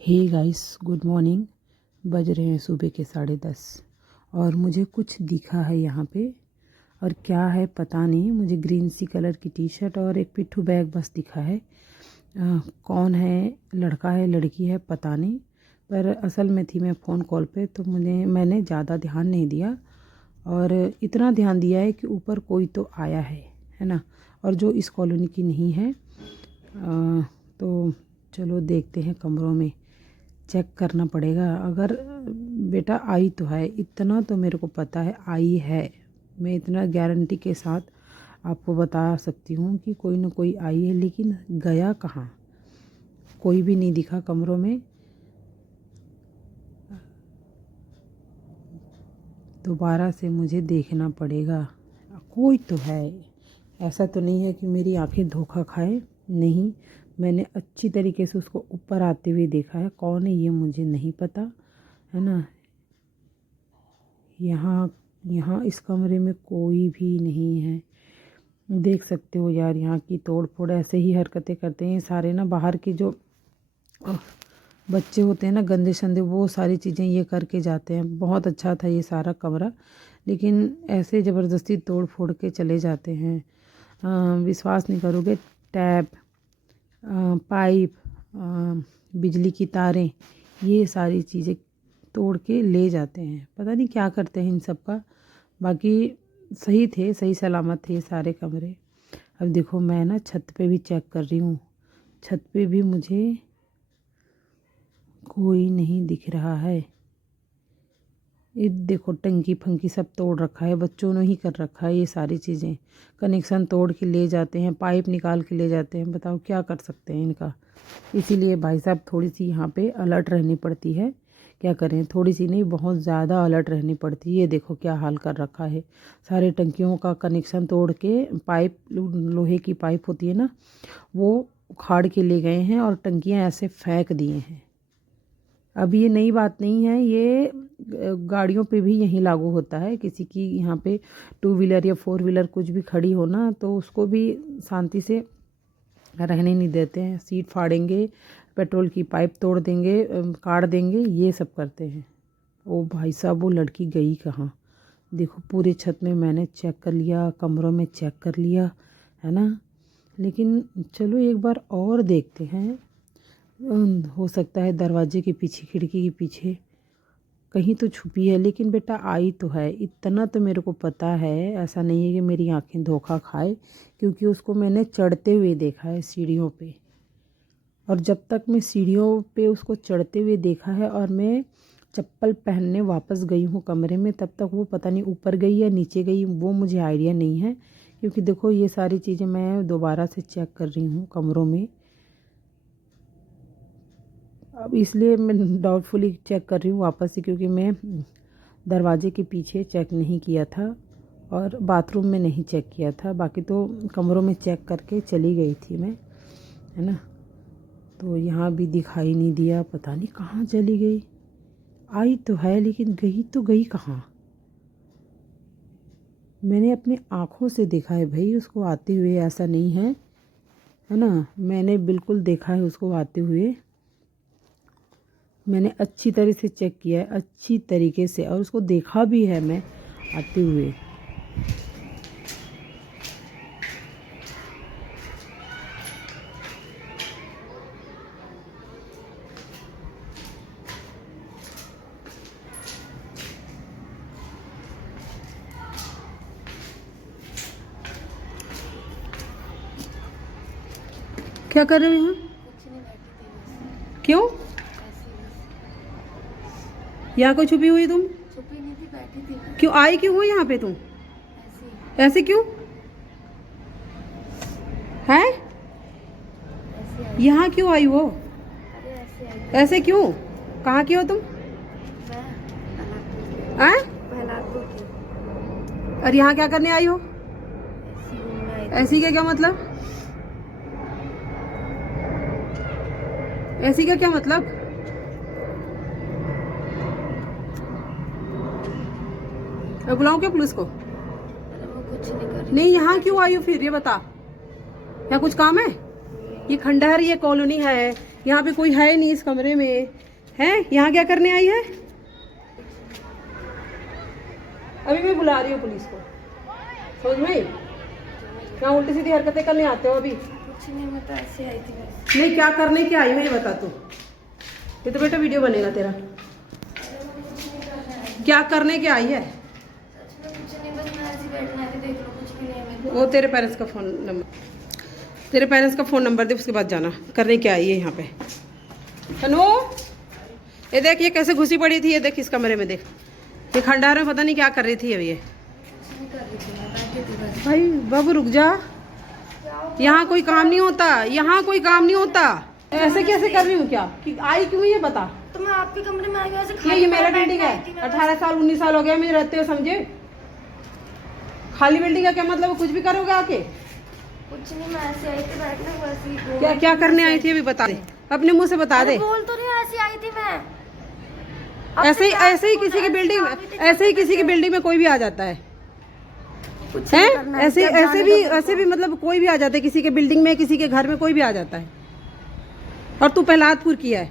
Hey guys, good morning. बज रहे हैं सुबह के 10:30 और मुझे कुछ दिखा है यहाँ पे, और क्या है पता नहीं। मुझे ग्रीन सी कलर की टी शर्ट और एक पिट्ठू बैग बस दिखा है। कौन है, लड़का है लड़की है पता नहीं, पर असल में थी मैं फ़ोन कॉल पे तो मैंने ज़्यादा ध्यान नहीं दिया। और इतना ध्यान दिया है कि ऊपर कोई तो आया है ना, और जो इस कॉलोनी की नहीं है। तो चलो देखते हैं, कमरों में चेक करना पड़ेगा। अगर बेटा आई तो है, इतना तो मेरे को पता है आई है। मैं इतना गारंटी के साथ आपको बता सकती हूँ कि कोई ना कोई आई है, लेकिन गया कहाँ, कोई भी नहीं दिखा कमरों में। दोबारा से मुझे देखना पड़ेगा, कोई तो है। ऐसा तो नहीं है कि मेरी आंखें धोखा खाए, नहीं। मैंने अच्छी तरीके से उसको ऊपर आते हुए देखा है। कौन है ये मुझे नहीं पता, है ना। यहाँ यहाँ इस कमरे में कोई भी नहीं है। देख सकते हो यार, यहाँ की तोड़ फोड़ ऐसे ही हरकतें करते हैं सारे ना। बाहर के जो बच्चे होते हैं ना, गंदे शंदे, वो सारी चीज़ें ये करके जाते हैं। बहुत अच्छा था ये सारा कमरा, लेकिन ऐसे ज़बरदस्ती तोड़ फोड़ के चले जाते हैं। विश्वास नहीं करोगे, टैप, पाइप, बिजली की तारें, ये सारी चीज़ें तोड़ के ले जाते हैं। पता नहीं क्या करते हैं इन सब का। बाकी सही थे, सही सलामत थे ये सारे कमरे। अब देखो, मैं ना छत पे भी चेक कर रही हूँ, छत पे भी मुझे कोई नहीं दिख रहा है। ये देखो, टंकी फंकी सब तोड़ रखा है, बच्चों ने ही कर रखा है ये सारी चीज़ें। कनेक्शन तोड़ के ले जाते हैं, पाइप निकाल के ले जाते हैं। बताओ क्या कर सकते हैं इनका। इसीलिए भाई साहब थोड़ी सी यहाँ पे अलर्ट रहनी पड़ती है। क्या करें, थोड़ी सी नहीं, बहुत ज़्यादा अलर्ट रहनी पड़ती है। ये देखो क्या हाल कर रखा है, सारे टंकियों का कनेक्शन तोड़ के, पाइप, लोहे की पाइप होती है ना, वो उखाड़ के ले गए हैं और टंकियाँ ऐसे फेंक दिए हैं। अब ये नई बात नहीं है, ये गाड़ियों पे भी यही लागू होता है। किसी की यहाँ पे 2 व्हीलर या 4 व्हीलर कुछ भी खड़ी हो ना, तो उसको भी शांति से रहने नहीं देते हैं। सीट फाड़ेंगे, पेट्रोल की पाइप तोड़ देंगे, काट देंगे, ये सब करते हैं। ओ भाई साहब, वो लड़की गई कहाँ। देखो पूरे छत में मैंने चेक कर लिया, कमरों में चेक कर लिया, है ना। लेकिन चलो एक बार और देखते हैं। हो सकता है दरवाजे के पीछे, खिड़की के पीछे कहीं तो छुपी है। लेकिन बेटा आई तो है, इतना तो मेरे को पता है। ऐसा नहीं है कि मेरी आंखें धोखा खाए, क्योंकि उसको मैंने चढ़ते हुए देखा है सीढ़ियों पे। और जब तक मैं सीढ़ियों पे उसको चढ़ते हुए देखा है और मैं चप्पल पहनने वापस गई हूँ कमरे में, तब तक वो पता नहीं ऊपर गई या नीचे गई, वो मुझे आइडिया नहीं है। क्योंकि देखो ये सारी चीज़ें मैं दोबारा से चेक कर रही हूँ कमरों में। अब इसलिए मैं डाउटफुली चेक कर रही हूँ वापस से, क्योंकि मैं दरवाजे के पीछे चेक नहीं किया था और बाथरूम में नहीं चेक किया था। बाकी तो कमरों में चेक करके चली गई थी मैं, है ना। तो यहाँ भी दिखाई नहीं दिया, पता नहीं कहाँ चली गई। आई तो है, लेकिन गई तो गई कहाँ। मैंने अपनी आँखों से देखा है भाई उसको आते हुए, ऐसा नहीं है, है ना। मैंने बिल्कुल देखा है उसको आते हुए। मैंने अच्छी तरह से चेक किया है, अच्छी तरीके से, और उसको देखा भी है मैं आते हुए। क्या कर रहे हो यहाँ? क्यों? यहाँ कोई छुपी हुई तुम? छुपी नहीं थी, बैठी थी मैं। क्यों आई, क्यों हो यहाँ पे तुम? ऐसे ऐसे क्यों है? ऐसे आई। यहाँ क्यों आई हो? अरे ऐसे आई। ऐसे क्यों? कहाँ की हो तुम? मैं हैं? पहलादपुर की। और यहाँ क्या करने आई हो? ऐसी घूमने आई थी। ऐसी का क्या मतलब? ऐसी का क्या मतलब? मैं बुलाऊं क्या पुलिस को? अरे वो कुछ नहीं कर रही। नहीं, यहाँ क्यों आई हो फिर, ये बता। यहाँ कुछ काम है? ये खंडहर, ये कॉलोनी है, यहाँ पे कोई है नहीं इस कमरे में, है? यहाँ क्या करने आई है? अभी मैं बुला रही हूँ पुलिस को, समझ में? यहाँ उल्टी सीधी हरकतें करने आते हो अभी? कुछ नहीं, मैं तो ऐसे आई थी बस। नहीं, क्या करने क्या आई है ये बता तू। ये तो बेटा वीडियो बनेगा तेरा। क्या करने क्या आई है? सच में कुछ नहीं, बस मैं ऐसे बैठना है, देख लो कुछ भी नहीं है मेरे को। वो तेरे पेरेंट्स का फ़ोन नंबर, तेरे पेरेंट्स का फ़ोन नंबर दे, उसके बाद जाना। करने क्या आई है यहाँ पे? तनु, ये देख ये कैसे घुसी पड़ी थी, ये देख इस कमरे में देख। ये खंडहर में पता नहीं क्या कर रही थी अभी ये। कुछ नहीं कर रही थी, मैं बैठी थी बस। भाई बाबू रुक जा, यहाँ कोई काम नहीं होता, यहाँ कोई काम नहीं होता। ऐसे कैसे कर रही हूँ क्या? कि आई क्यों ये बता। तो मैं आपके कमरे में आ गया, ऐसे ये खाली मेरा पैर बिल्डिंग बैठने आई थी है, मैं बस। 18 साल 19 साल हो गया मुझे रहते हो, समझे? खाली बिल्डिंग का क्या मतलब? कुछ भी करोगे आके? कुछ नहीं, मैं ऐसे आई थी बैठने, बस ही घूम क्या रही क्या थी, करने बस आई थी अभी बता दे, अपने मुंह से बता अरे दे। बोल तो नहीं, ऐसे आई थी मैं। ऐसे ही किसी की बिल्डिंग में, ऐसे ही किसी की बिल्डिंग में कोई भी आ जाता है, कुछ नहीं हैं? करना है, ऐसे जब ऐसे जाने भी दो ऐसे भी मतलब कोई भी आ जाता है किसी के बिल्डिंग में, किसी के घर में कोई भी आ जाता है। और तू प्रहलादपुर की है,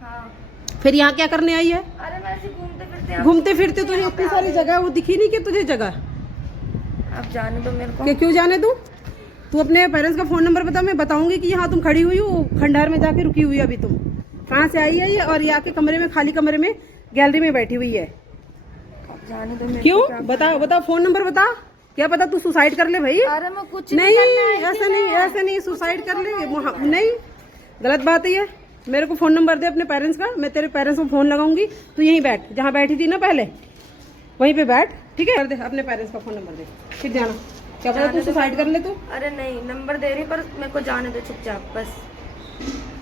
हाँ। फिर यहाँ क्या करने आई है? अरे मैं ऐसे घूमते फिरते घूमते फिरते तुझे इतनी सारी जगह, वो दिखी नहीं कि तुझे जगह? आप जाने दो मेरे को। कि क्यों जाने दूँ? तू अपने पेरेंट्स का फ़ोन नंबर बता, मैं बताऊंगी कि यहाँ तुम खड़ी हुई हो खंडहर में जाके रुकी हुई, अभी तुम कहाँ से आई है ये? और यहाँ के कमरे में, खाली कमरे में, गैलरी में बैठी हुई है। आप जाने दो मेरे को, क्यों? क्या बता बता, फ़ोन नंबर बता। क्या पता तू सुसाइड कर ले भाई। अरे मैं कुछ नहीं, करने आई थी ऐसे नहीं, मैं। ऐसे नहीं, सुसाइड कर ले नहीं, गलत बात है ये। मेरे को फ़ोन नंबर दे अपने पेरेंट्स का, मैं तेरे पेरेंट्स को फ़ोन लगाऊंगी। तू यहीं बैठ, जहाँ बैठी थी ना पहले, वहीं पे बैठ, ठीक है? कर दे अपने पेरेंट्स का फ़ोन नंबर दे, फिर जाना। क्या पता तू सुसाइड कर ले तू। अरे नहीं, नंबर दे रही, पर मेरे को जाने दो चुपचाप, बस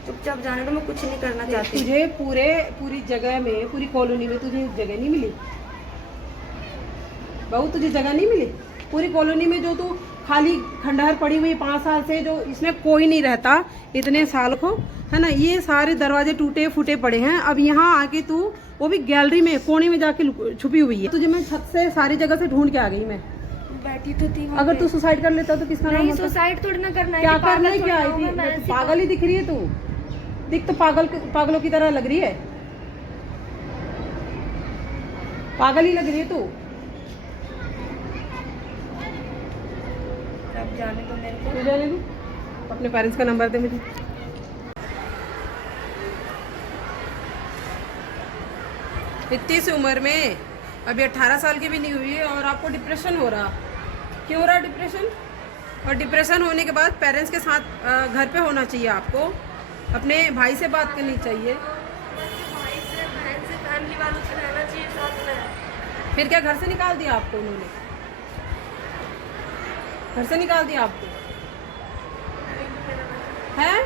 चुपचाप जाने दो, मैं कुछ नहीं करना चाहती। तुझे पूरी जगह में, पूरी कॉलोनी में तुझे जगह नहीं मिली बहू, तुझे जगह नहीं मिली पूरी कॉलोनी में, जो तू खाली खंडहर पड़ी हुई 5 साल से, जो इसमें कोई नहीं रहता इतने साल को, है ना? ये सारे दरवाजे टूटे फूटे पड़े हैं। अब यहाँ आके तू, वो भी गैलरी में कोने में जाके छुपी हुई है। तुझे मैं छत से सारी जगह से ढूंढ के आ गई मैं। बैठी तो थी वहाँ अगर पे। तू सुसाइड कर लेता तो किसका नाम नहीं, होता? सुसाइड थोड़ी ना करना है, क्या ये पागल करने थोड़ी क्या ना आई हूँ थी? मैं ऐसी पागल ही दिख रही है तू, दिख तो पागलों की तरह लग रही है, पागल ही लग रही है तू। अब जाने दो मेरे को। तू जाने दे, अपने पेरेंट्स का नंबर दे मुझे। इतनी सी उम्र में, अभी 18 साल की भी नहीं हुई है और आपको डिप्रेशन हो रहा। क्यों हो रहा डिप्रेशन? और डिप्रेशन होने के बाद पेरेंट्स के साथ घर पे होना चाहिए आपको, अपने भाई से बात करनी चाहिए। भाई से, बहन से, फैमिली वालों से रहना चाहिए साथ में। फिर क्या घर से निकाल दिया आपको उन्होंने? घर से निकाल दिया आपको, हैं?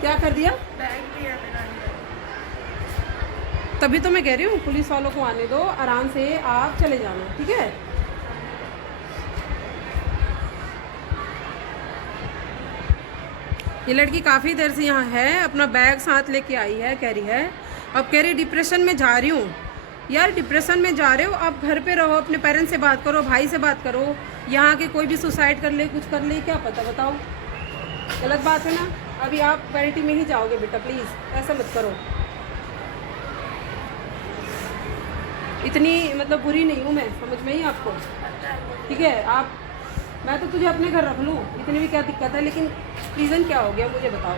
क्या कर दिया? बैग भी है मेरा अंदर। तभी तो मैं कह रही हूँ पुलिस वालों को आने दो, आराम से आप चले जाना, ठीक है? ये लड़की काफ़ी देर से यहाँ है, अपना बैग साथ लेके आई है, कह रही है, अब कह रही डिप्रेशन में जा रही हूँ। यार डिप्रेशन में जा रहे हो, आप घर पे रहो, अपने पेरेंट्स से बात करो, भाई से बात करो। यहाँ के कोई भी सुसाइड कर ले, कुछ कर ले, क्या पता, बताओ? गलत बात है ना? अभी आप पेनल्टी में ही जाओगे बेटा, प्लीज़ ऐसा मत करो। इतनी मतलब बुरी नहीं हूँ मैं, समझ में ही आपको, ठीक है? आप, मैं तो तुझे अपने घर रख लूँ, इतनी भी क्या दिक्कत है, लेकिन रीज़न क्या हो गया मुझे बताओ।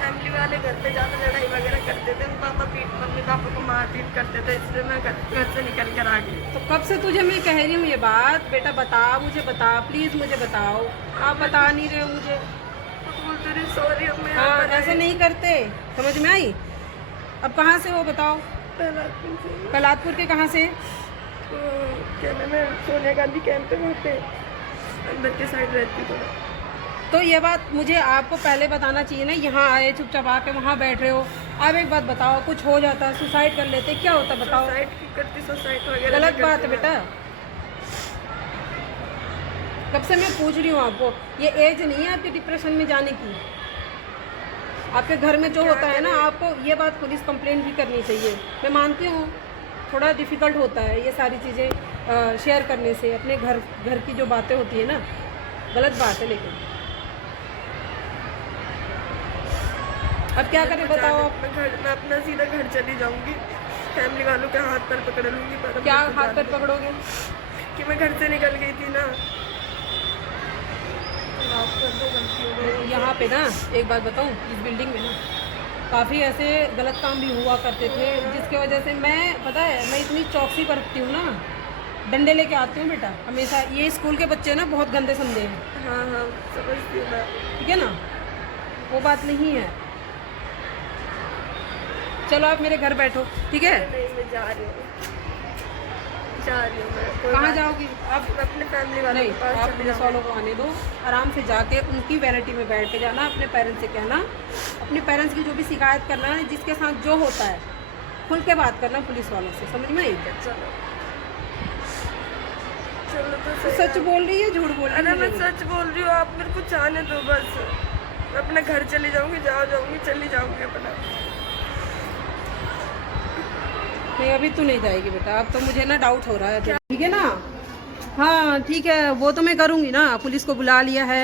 फैमिली वाले घर पे ज़्यादा लड़ाई वगैरह करते थे, मम्मी पापा को मार पीट करते थे, इसलिए मैं घर से निकल कर आ गई। तो कब से तुझे मैं कह रही हूँ ये बात, बेटा बता, मुझे बता, प्लीज़ मुझे बताओ। आप बता नहीं रहे हो मुझे। बोलते रही सॉरी, अब मैं हाँ, ऐसे नहीं करते, समझ में आई? अब कहाँ से हो बताओ? प्रहलादपुर के कहाँ से? क्या मैं सोनिया गांधी कैंप पे वहाँ पे अंदर के साइड रहती थी। तो ये बात मुझे आपको पहले बताना चाहिए ना, यहाँ आए चुपचाप आके वहाँ बैठ रहे हो। आप एक बात बताओ, कुछ हो जाता, सुसाइड कर लेते, क्या होता बताओ? सुसाइड वगैरह गलत बात है बेटा। कब से मैं पूछ रही हूँ आपको, ये एज नहीं है आपके डिप्रेशन में जाने की। आपके घर में जो होता है ना, आपको ये बात पुलिस कंप्लेंट भी करनी चाहिए। मैं मानती हूँ थोड़ा डिफ़िकल्ट होता है ये सारी चीज़ें शेयर करने से, अपने घर की जो बातें होती है ना, गलत बात है, लेकिन अब क्या करें बताओ आप? मैं अपना सीधा घर चली जाऊंगी, फैमिली वालों के हाथ पर पकड़ लूंगी। पर क्या हाथ पर पकड़ोगे? कि मैं घर से निकल गई थी ना। माफ कर दो, गलती हो गई। यहाँ पे ना एक बात बताऊँ, इस बिल्डिंग में ना काफ़ी ऐसे गलत काम भी हुआ करते थे, जिसके वजह से मैं, पता है, मैं इतनी चौकसी बरतती हूँ ना, डंडे लेके आती हूँ बेटा हमेशा। ये स्कूल के बच्चे ना बहुत गंदे संदे हैं। हाँ हाँ, समझती हूँ मैं। ठीक है ना, वो बात नहीं है। चलो आप मेरे घर बैठो, ठीक है? नहीं, मैं जा रही हूँ, मैं। कहाँ जाओगी आप? मैं अपने फैमिली वालों नहीं, के पास आप चली पुलिस वालों को आने दो, आराम से जाके उनकी वैरायटी में बैठ के जाना, अपने पेरेंट्स से कहना, अपने पेरेंट्स की जो भी शिकायत करना है, जिसके साथ जो होता है खुल के बात करना पुलिस वालों से, समझ में आई? चलो चलो, तो तो सच बोल रही है झूठ बोल रही अरे है? मैं सच बोल रही हूँ, आप मेरे को जाने दो बस। मैं अपने घर चली जाऊंगी, जाऊंगी, चली जाऊंगी अपना। नहीं, अभी तू नहीं जाएगी बेटा, अब तो मुझे ना डाउट हो रहा है। ठीक है ना? हाँ ठीक है, वो तो मैं करूँगी ना, पुलिस को बुला लिया है।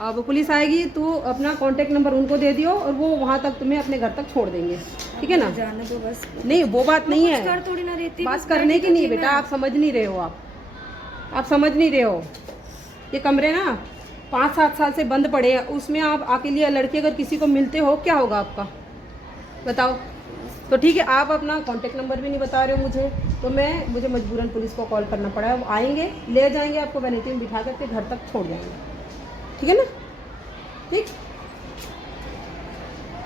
अब पुलिस आएगी तो अपना कांटेक्ट नंबर उनको दे दियो और वो वहाँ तक तुम्हें अपने घर तक छोड़ देंगे, ठीक है ना? जाने दो बस। नहीं, वो बात नहीं है, कर थोड़ी ना रहती, बात करने की नहीं बेटा, आप समझ नहीं रहे हो। आप समझ नहीं रहे हो। ये कमरे ना 5-7 साल से बंद पड़े हैं, उसमें आप अकेले लड़के अगर किसी को मिलते हो, क्या होगा आपका, बताओ? तो ठीक है, आप अपना कांटेक्ट नंबर भी नहीं बता रहे हो मुझे, तो मुझे मजबूरन पुलिस को कॉल करना पड़ा है। वो आएंगे, ले जाएंगे आपको, वैनिटी में बिठा करके घर तक छोड़ जाएंगे, ठीक है ना? ठीक,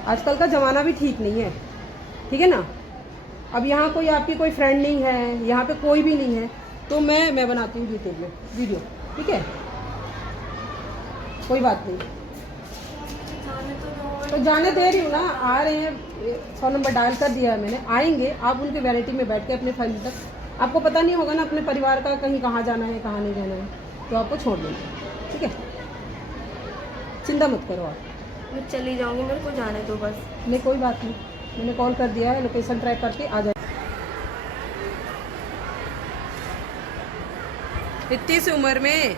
आजकल का ज़माना भी ठीक नहीं है, ठीक है ना? अब यहाँ कोई आपकी कोई फ्रेंड नहीं है, यहाँ पे कोई भी नहीं है, तो मैं बनाती हूँ यूट्यूब में वीडियो, ठीक है? कोई बात नहीं, तो जाने दे रही हूँ ना, आ रहे हैं, 100 नंबर डायल कर दिया है मैंने, आएंगे, आप उनके वैरायटी में बैठ के अपने फैमिली तक, आपको पता नहीं होगा ना अपने परिवार का कहीं कहाँ जाना है कहाँ नहीं जाना है, तो आपको छोड़ देंगे, ठीक है? चिंता मत करो आप। मैं चली जाऊंगी, मेरे को जाने दो बस। नहीं कोई बात नहीं, मैंने कॉल कर दिया है, लोकेशन ट्रैक करके आ जाए। इतनी सी उम्र में,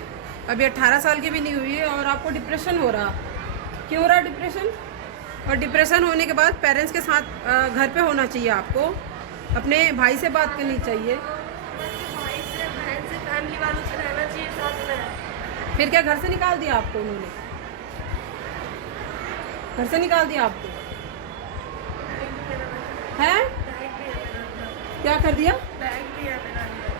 अभी 18 साल की भी नहीं हुई है और आपको डिप्रेशन हो रहा, क्यों हो रहा डिप्रेशन? और डिप्रेशन होने के बाद पेरेंट्स के साथ घर पे होना चाहिए आपको, अपने भाई से बात करनी चाहिए। भाई से, बहन से, फैमिली वालों से रहना चाहिए साथ में। फिर क्या घर से निकाल दिया आपको उन्होंने? घर से निकाल दिया आपको? है? क्या कर दिया? बैग भी है मेरा अंदर।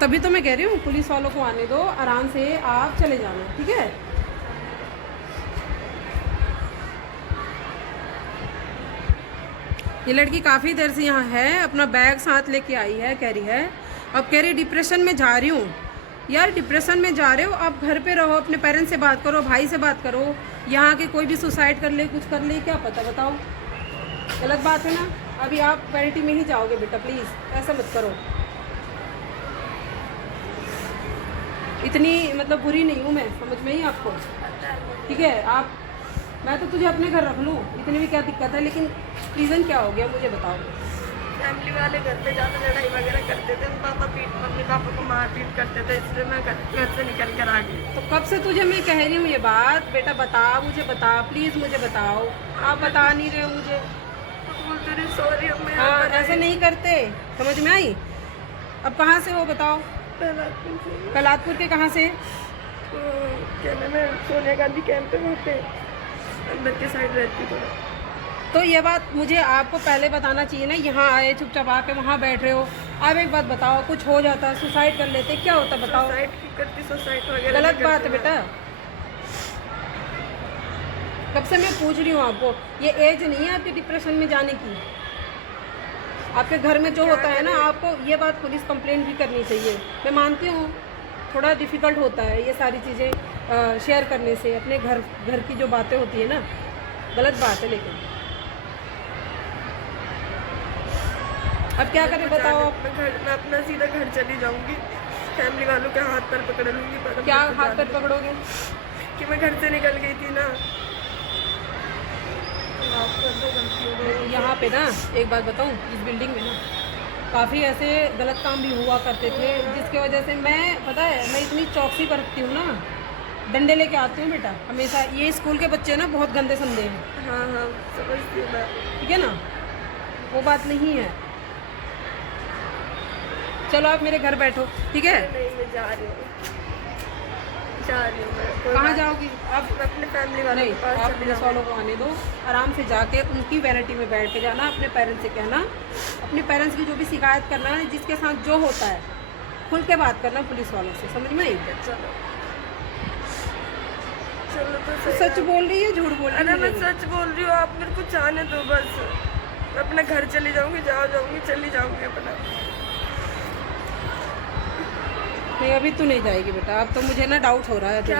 तभी तो मैं कह रही हूँ पुलिस वालों को आने दो, आराम से आप चले जाना, ठीक है? ये लड़की काफ़ी देर से यहाँ है, अपना बैग साथ लेके आई है, कह रही है, अब कह रही डिप्रेशन में जा रही हूँ। यार डिप्रेशन में जा रहे हो, आप घर पे रहो, अपने पेरेंट्स से बात करो, भाई से बात करो, यहाँ के कोई भी सुसाइड कर ले, कुछ कर ले, क्या पता, बताओ? गलत बात है ना? अभी आप वैनिटी में ही जाओगे बेटा, प्लीज़ ऐसा मत करो। इतनी मतलब बुरी नहीं हूँ मैं, समझ में ही आपको, ठीक है? आप, मैं तो तुझे अपने घर रख लूँ, इतनी भी क्या दिक्कत है, लेकिन रीज़न क्या हो गया मुझे बताओ? फैमिली वाले घर पे ज़्यादा लड़ाई वगैरह करते थे, मम्मी पापा को मार पीट करते थे, इसलिए मैं घर से निकल कर आ गई। तो कब से तुझे मैं कह रही हूँ ये बात, बेटा बता, मुझे बता, प्लीज़ मुझे बताओ, आप बता नहीं रहे हो मुझे। बोलते रहे सॉरी, अब मैं हाँ, ऐसे नहीं करते, समझ में आई? अब कहाँ से हो बताओ? कलातपुर के कहाँ से? क्या नाम है, सोनिया गांधी कैंप पे, वहाँ पे अंदर के साइड रहती थोड़ा। तो ये बात मुझे आपको पहले बताना चाहिए ना, यहाँ आए चुपचाप आके वहाँ बैठ रहे हो। आप एक बात बताओ, कुछ हो जाता, सुसाइड कर लेते, क्या होता बताओ? सुसाइड करती, सुसाइड वगैरह गलत बात है बेटा। कब से मैं पूछ रही हूँ आपको, ये एज नहीं है आपकी डिप्रेशन में जाने की। आपके घर में जो होता है ना, आपको ये बात पुलिस कंप्लेंट भी करनी चाहिए। मैं मानती हूँ थोड़ा डिफ़िकल्ट होता है ये सारी चीज़ें शेयर करने से, अपने घर की जो बातें होती है ना, गलत बात है, लेकिन अब क्या करें बताओ आप? मैं अपना सीधा घर चली जाऊंगी, फैमिली वालों के हाथ पर पकड़ लूंगी। पर क्या हाथ पर पकड़ोगे? कि मैं घर से निकल गई थी ना। माफ कर दो, गलती हो गई। यहाँ पे ना एक बात बताऊँ, इस बिल्डिंग में ना काफ़ी ऐसे गलत काम भी हुआ करते थे, जिसके वजह से मैं, पता है, मैं इतनी चौकसी बरतती हूँ ना, डंडे लेके आते हैं बेटा हमेशा। ये स्कूल के बच्चे ना बहुत गंदे संदे हैं। हाँ हाँ समझती हूँ मैं। ठीक है ना, वो बात नहीं है। चलो आप मेरे घर बैठो, ठीक है। नहीं मैं जा रही हूँ मैं। कहाँ जाओगी आप? मैं अपने फैमिली वालों नहीं, के पास आप चली पुलिस वालों को आने दो। आराम से जाके उनकी वैरायटी में बैठ के जाना, अपने पेरेंट्स से कहना, अपने पेरेंट्स की जो भी शिकायत करना है, जिसके साथ जो होता है खुल के बात करना पुलिस वालों से, समझ में आई? चलो चलो तो तो सच बोल रही है झूठ बोल रही अरे है? मैं सच बोल रही हूँ, आप मेरे को जाने दो बस। मैं अपने घर चली जाऊंगी, चली जाऊंगी अपना। नहीं अभी तो नहीं जाएगी बेटा, अब तो मुझे ना डाउट हो रहा है।